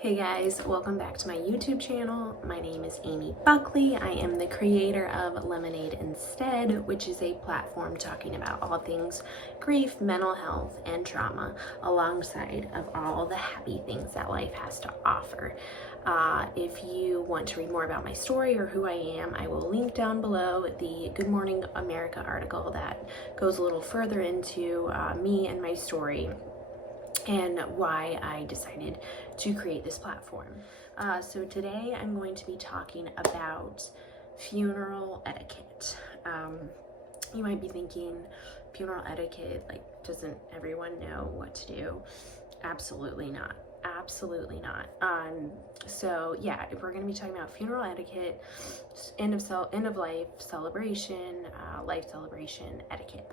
Hey guys, welcome back to my YouTube channel. My name is Amy Buckley. I am the creator of Lemonade Instead, which is a platform talking about all things grief, mental health, and trauma, alongside of all the happy things that life has to offer. If you want to read more about my story or who I am, I will link down below the Good Morning America article that goes a little further into me and my story and why I decided to create this platform. So today I'm going to be talking about funeral etiquette. You might be thinking, funeral etiquette, like, doesn't everyone know what to do? Absolutely not. Absolutely not. So yeah, if we're going to be talking about funeral etiquette, end of life celebration, life celebration etiquette.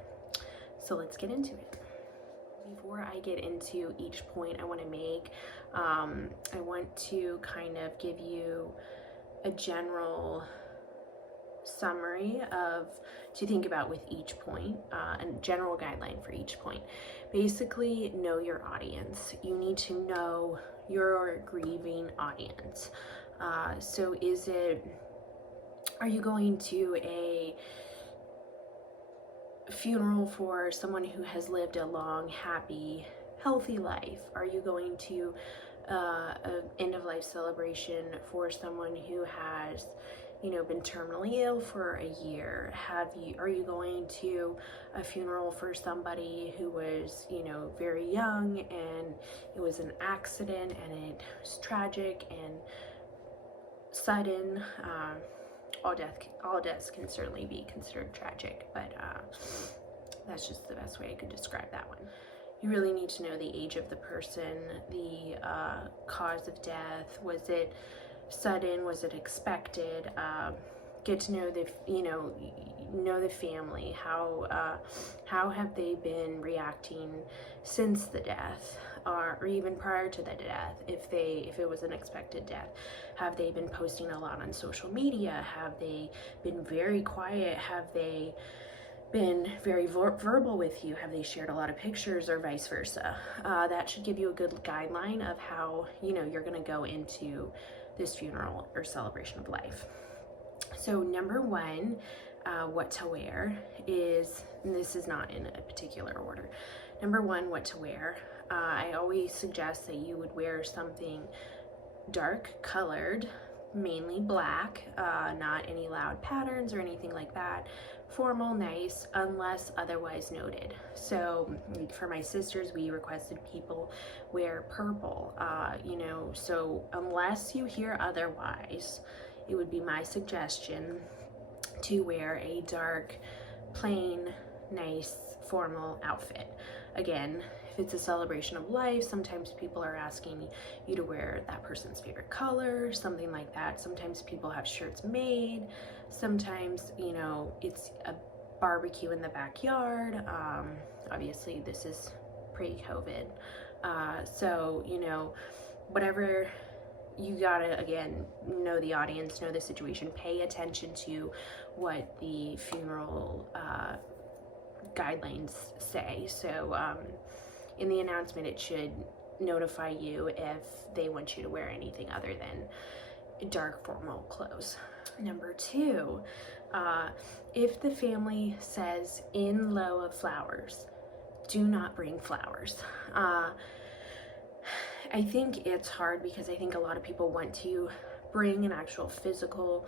So let's get into it. Before I get into each point I want to make, I want to kind of give you a general summary to think about with each point, a general guideline for each point. Basically, know your audience. You need to know your grieving audience. So are you going to a funeral for someone who has lived a long, happy, healthy life? Are you going to an end of life celebration for someone who has, been terminally ill for a year? Are you going to a funeral for somebody who was, very young and it was an accident and it was tragic and sudden? All deaths can certainly be considered tragic, but that's just the best way I could describe that one. You really need to know the age of the person, the cause of death. Was it sudden? Was it expected? Get to know the family. How have they been reacting since the death, or even prior to the death? If it was an expected death, have they been posting a lot on social media? Have they been very quiet? Have they been very verbal with you? Have they shared a lot of pictures, or vice versa? That should give you a good guideline of how you're going to go into this funeral or celebration of life. So number one, what to wear is, and this is not in a particular order. Number one, what to wear. I always suggest that you would wear something dark colored, mainly black, not any loud patterns or anything like that. Formal, nice, unless otherwise noted. So for my sisters, we requested people wear purple, so unless you hear otherwise, it would be my suggestion to wear a dark, plain, nice, formal outfit. Again, if it's a celebration of life, sometimes people are asking you to wear that person's favorite color, something like that. Sometimes people have shirts made. Sometimes, it's a barbecue in the backyard. Obviously, this is pre-COVID. So, whatever, you gotta, again, know the audience, know the situation, pay attention to what the funeral guidelines say. So in the announcement, it should notify you if they want you to wear anything other than dark formal clothes. Number two, if the family says in lieu of flowers, do not bring flowers. I think it's hard because I think a lot of people want to bring an actual physical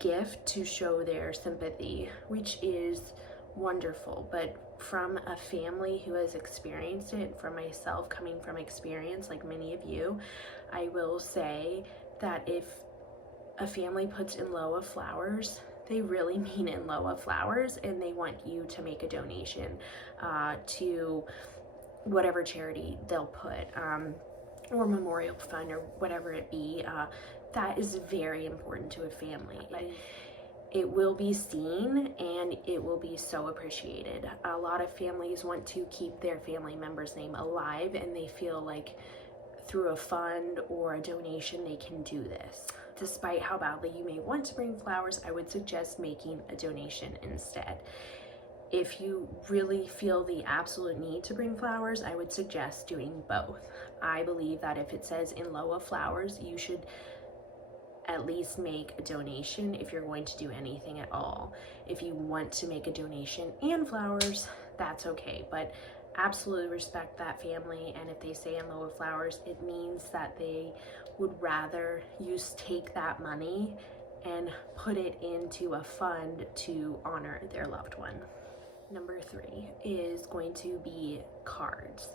gift to show their sympathy, which is wonderful, but from a family who has experienced it, from myself coming from experience like many of you, I will say that if a family puts in lieu of flowers, they really mean in lieu of flowers, and they want you to make a donation to whatever charity they'll put, or memorial fund, or whatever it be. That is very important to a family. It will be seen and it will be so appreciated. A lot of families want to keep their family member's name alive, and they feel like through a fund or a donation they can do this. Despite how badly you may want to bring flowers, I would suggest making a donation instead. If you really feel the absolute need to bring flowers, I would suggest doing both. I believe that if it says in lieu of flowers, you should at least make a donation if you're going to do anything at all. If you want to make a donation and flowers, that's okay, but absolutely respect that family. And if they say in lieu of flowers, it means that they would rather you take that money and put it into a fund to honor their loved one. Number 3 is going to be cards.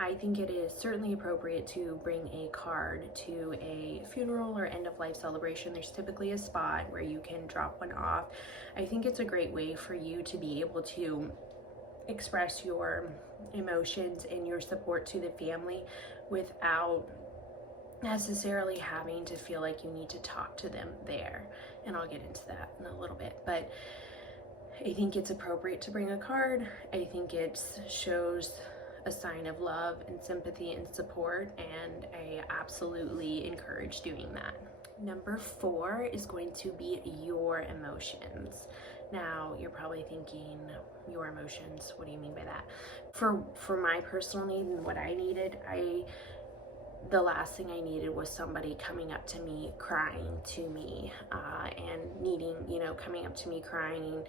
I think it is certainly appropriate to bring a card to a funeral or end of life celebration. There's typically a spot where you can drop one off. I think it's a great way for you to be able to express your emotions and your support to the family without necessarily having to feel like you need to talk to them there. And I'll get into that in a little bit, but I think it's appropriate to bring a card. I think it shows a sign of love and sympathy and support, and I absolutely encourage doing that. Number 4 is going to be your emotions. Now, you're probably thinking, your emotions, what do you mean by that? For my personal need and what I needed, the last thing I needed was somebody coming up to me, crying to me, and needing, coming up to me crying,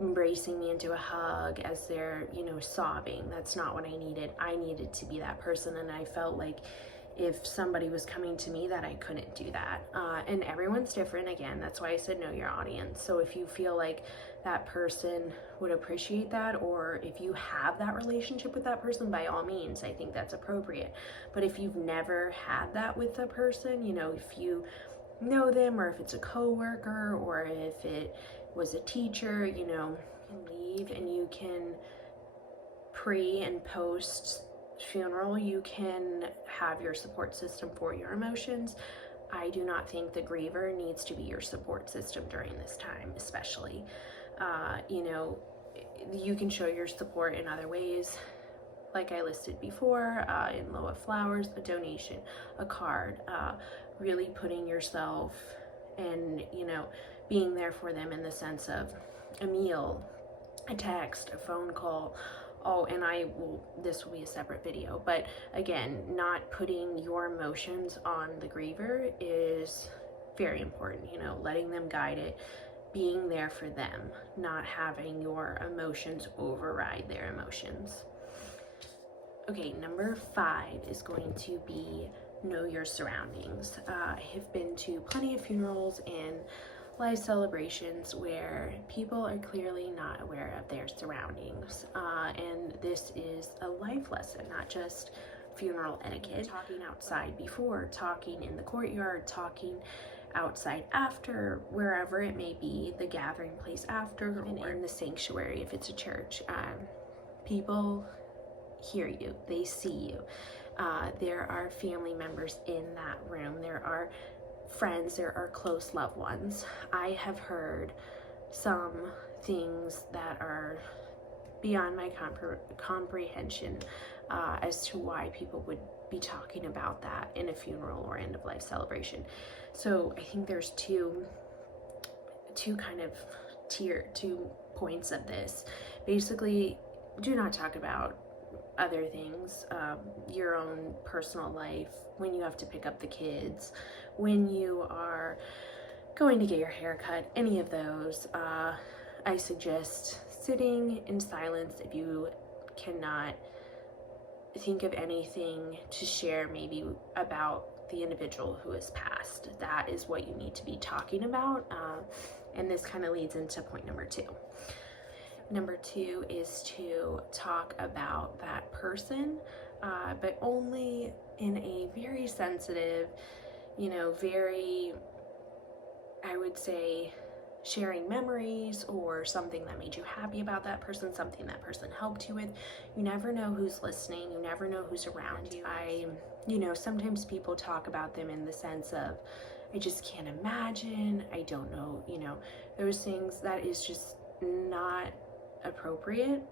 embracing me into a hug as they're, sobbing. That's not what I needed. I needed to be that person, and I felt like if somebody was coming to me that I couldn't do that. And everyone's different. Again, that's why I said know your audience. So if you feel like that person would appreciate that, or if you have that relationship with that person, by all means, I think that's appropriate. But if you've never had that with a person, if you know them, or if it's a coworker, or if it was a teacher, you can leave, and you can pre and post funeral, you can have your support system for your emotions. I do not think the griever needs to be your support system during this time, especially. You can show your support in other ways, like I listed before, in lieu of flowers, a donation, a card, really putting yourself and, being there for them in the sense of a meal, a text, a phone call. Oh, and this will be a separate video, but again, not putting your emotions on the griever is very important, letting them guide it, being there for them, not having your emotions override their emotions. Okay, number 5 is going to be know your surroundings. I have been to plenty of funerals and live celebrations where people are clearly not aware of their surroundings, and this is a life lesson, not just funeral etiquette. Talking outside before, talking in the courtyard, talking outside after, wherever it may be, the gathering place after, or in the sanctuary if it's a church. People hear you, they see you. There are family members in that room, there are friends, there are close loved ones. I have heard some things that are beyond my comprehension as to why people would be talking about that in a funeral or end of life celebration. So I think there's two points of this. Basically, do not talk about other things, your own personal life, when you have to pick up the kids, when you are going to get your hair cut, any of those. I suggest sitting in silence if you cannot think of anything to share maybe about the individual who has passed. That is what you need to be talking about, and this kind of leads into point number 2. Number 2 is to talk about that person, but only in a very sensitive, very, I would say, sharing memories or something that made you happy about that person, something that person helped you with. You never know who's listening. You never know who's around you. Sometimes people talk about them in the sense of, I just can't imagine. I don't know, those things. That is just not appropriate.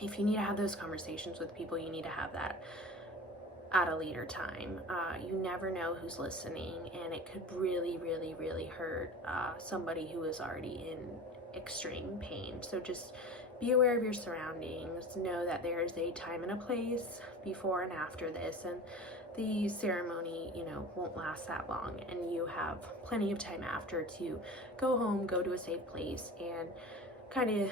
If you need to have those conversations with people, you need to have that at a later time. You never know who's listening, and it could really, really, really hurt somebody who is already extreme pain. So just be aware of your surroundings. Know that there's a time and a place before and after this, and the ceremony, you know, won't last that long, and you have plenty of time after to go home, go to a safe place, and kind of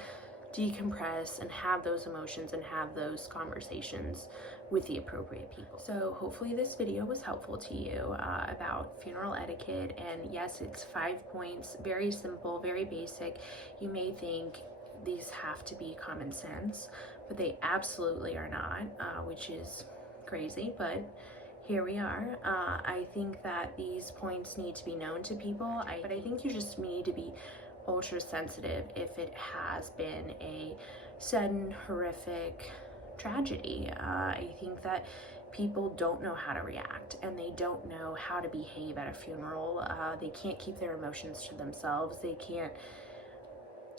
decompress and have those emotions and have those conversations with the appropriate people. So hopefully this video was helpful to you about funeral etiquette. And yes, it's 5 points, very simple, very basic. You may think these have to be common sense, but they absolutely are not, which is crazy, but here we are. I think that these points need to be known to people, but I think you just need to be ultra sensitive if it has been a sudden horrific tragedy. I think that people don't know how to react, and they don't know how to behave at a funeral. They can't keep their emotions to themselves. They can't,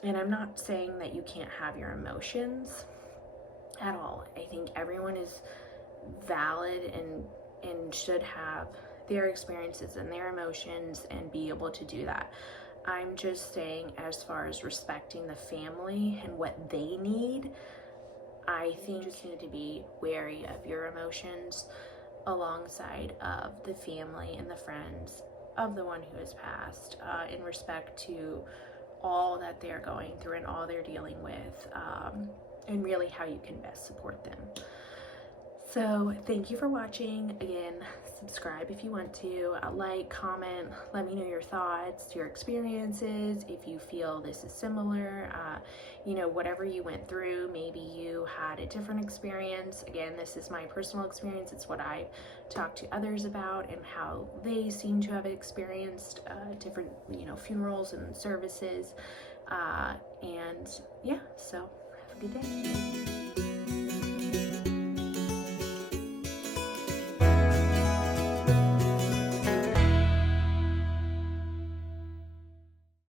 and I'm not saying that you can't have your emotions at all. I think everyone is valid and should have their experiences and their emotions and be able to do that. I'm just saying, as far as respecting the family and what they need, I think you just need to be wary of your emotions alongside of the family and the friends of the one who has passed, in respect to all that they're going through and all they're dealing with, and really how you can best support them. So thank you for watching. Again, subscribe if you want to, like, comment, let me know your thoughts, your experiences, if you feel this is similar, you know, whatever you went through, maybe you had a different experience. Again, this is my personal experience. It's what I've talked to others about and how they seem to have experienced different, you know, funerals and services, and yeah, so have a good day.